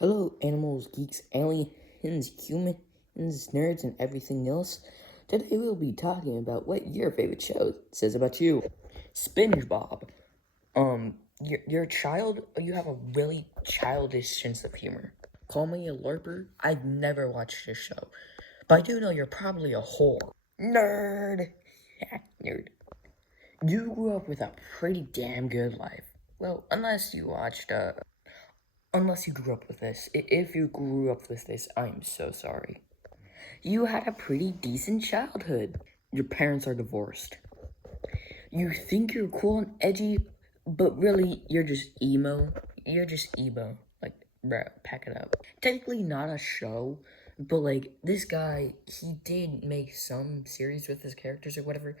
Hello, animals, geeks, aliens, humans, nerds, and everything else. Today we'll be talking about what your favorite show says about you. SpongeBob. You're a child, or you have a really childish sense of humor. Call me a LARPer. I've never watched this show, but I do know you're probably a whore. Nerd. Nerd. You grew up with a pretty damn good life. Well, unless you grew up with this. If you grew up with this, I'm so sorry. You had a pretty decent childhood. Your parents are divorced. You think you're cool and edgy, but really, you're just emo. You're just emo. Like, bro, pack it up. Technically not a show, but like, this guy, he did make some series with his characters or whatever.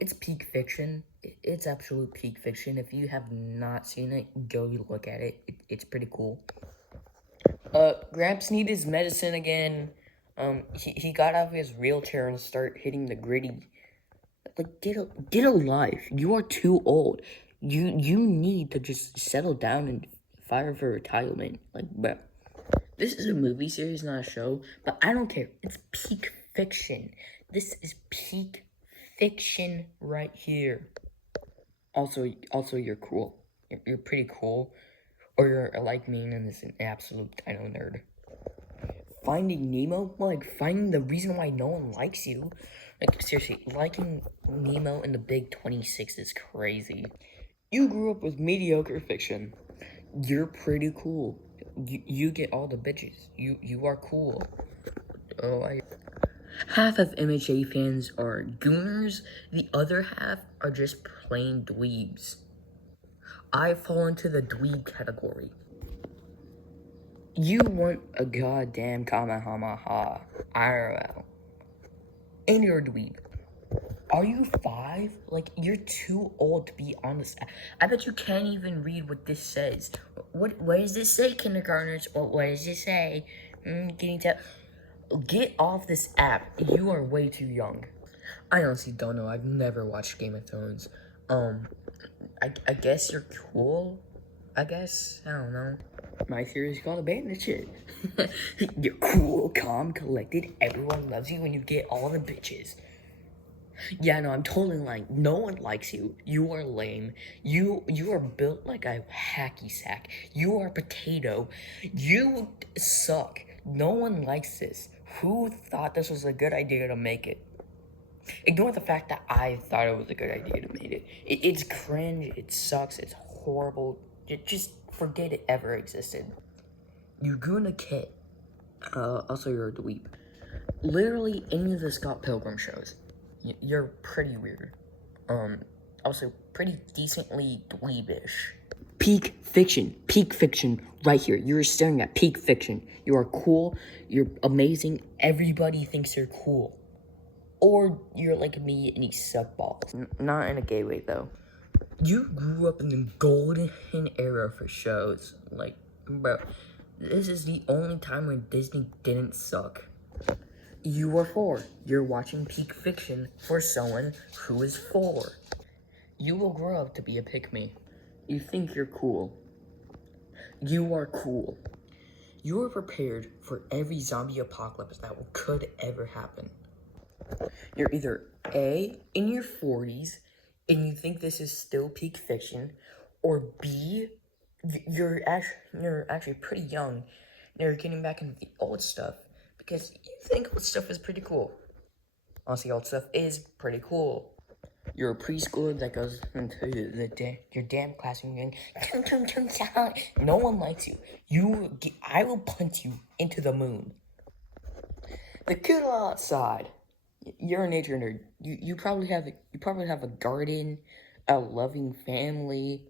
It's peak fiction. It's absolute peak fiction. If you have not seen it, go look at it. It's pretty cool. Gramps needed his medicine again. He got out of his wheelchair and started hitting the gritty. Like, get a life. You are too old. You need to just settle down and file for retirement. Like, bro. This is a movie series, not a show, but I don't care. It's peak fiction. This is peak fiction right here. Also, you're cool. You're pretty cool. Or you're like me and is an absolute dino nerd. Finding Nemo? Like, finding the reason why no one likes you. Like, seriously, liking Nemo in the Big 26 is crazy. You grew up with mediocre fiction. You're pretty cool. You get all the bitches. You are cool. Half of MHA fans are gooners, the other half are just plain dweebs. I fall into the dweeb category. You want a goddamn Kamehameha IRL. And you're a dweeb. Are you 5? Like, you're too old to be on this. I bet you can't even read what this says. What does this say, kindergartners? What does this say? Can you tell? Get off this app. You are way too young. I honestly don't know. I've never watched Game of Thrones. I guess you're cool. I guess. I don't know. My theory is called abandon shit. You're cool, calm, collected. Everyone loves you when you get all the bitches. Yeah, no, I'm totally lying. No one likes you. You are lame. You are built like a hacky sack. You are potato. You suck. No one likes this. Who thought this was a good idea to make it? Ignore the fact that I thought it was a good idea to make it. It's cringe. It sucks. It's horrible. Just forget it ever existed. You're gonna kid. Also, you're a dweeb. Literally any of the Scott Pilgrim shows. You're pretty weird. Also pretty decently dweebish. Peak fiction right here. You're staring at peak fiction. You are cool, you're amazing, everybody thinks you're cool. Or you're like me and you suck balls. Not in a gay way though. You grew up in the golden era for shows. Like, bro, this is the only time when Disney didn't suck. You are 4. You're watching peak fiction for someone who is 4. You will grow up to be a pick-me. You think you're cool. You are cool. You are prepared for every zombie apocalypse that could ever happen. You're either A, in your 40s, and you think this is still peak fiction, or B, you're actually pretty young, and you're getting back into the old stuff, because you think old stuff is pretty cool. Honestly, old stuff is pretty cool. You're a preschooler that goes into your damn classroom going, no one likes you. I will punch you into the moon. The kid outside. You're a nature nerd. You probably have a garden, a loving family.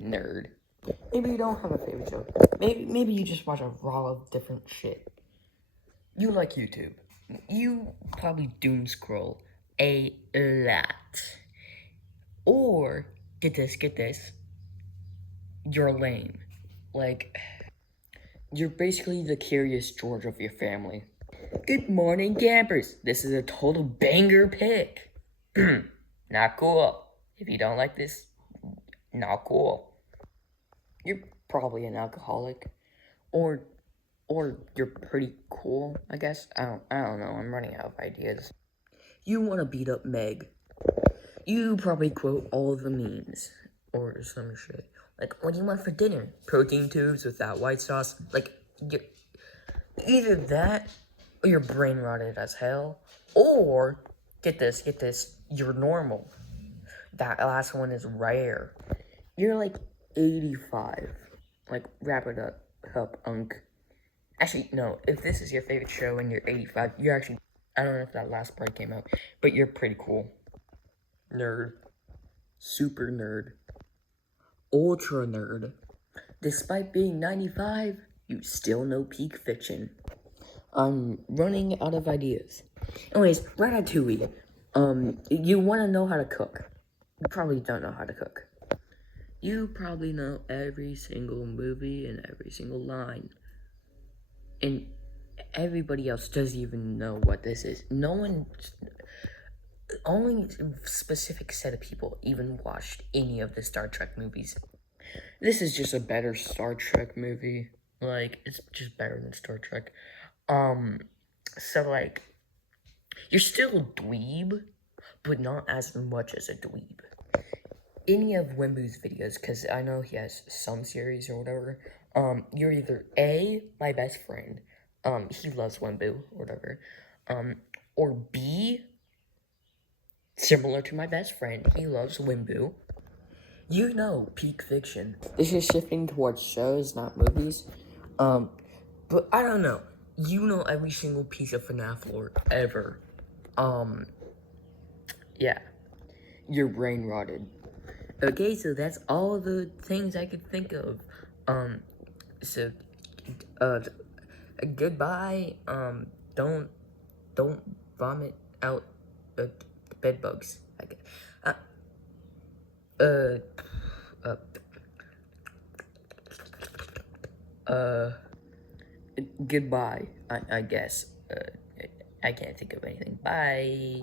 Nerd. Maybe you don't have a favorite show. Maybe you just watch a raw of different shit. You like YouTube. You probably doom scroll a lot. Or get this. You're lame. Like, you're basically the Curious George of your family. Good morning, campers. This is a total banger pick. Not cool. If you don't like this, not cool. You're probably an alcoholic. Or you're pretty cool, I guess. I don't know. I'm running out of ideas. You want to beat up Meg. You probably quote all the memes or some shit. Like, what do you want for dinner? Protein tubes with that white sauce. Like, either that or you're brain rotted as hell. Or, get this, you're normal. That last one is rare. You're like 85. Like, wrap it up, unk. Actually, no, if this is your favorite show and you're 85, you're actually, I don't know if that last part came out, but you're pretty cool. Nerd. Super nerd. Ultra nerd. Despite being 95, you still know peak fiction. I'm running out of ideas. Anyways, Ratatouille. You want to know how to cook. You probably don't know how to cook. You probably know every single movie and every single line. And everybody else doesn't even know what this is. No one, only a specific set of people even watched any of the Star Trek movies. This is just a better Star Trek movie. Like, it's just better than Star Trek. So like, you're still a dweeb, but not as much as a dweeb. Any of Wimbu's videos, because I know he has some series or whatever, you're either A, my best friend, he loves Wimbu, or whatever, or B, similar to my best friend, he loves Wimbu. You know, peak fiction. This is shifting towards shows, not movies. But I don't know. You know every single piece of FNAF lore ever. Yeah. You're brain rotted. Okay, so that's all the things I could think of. So, goodbye. Don't vomit out the bed bugs. I guess. Goodbye. I guess. I can't think of anything. Bye.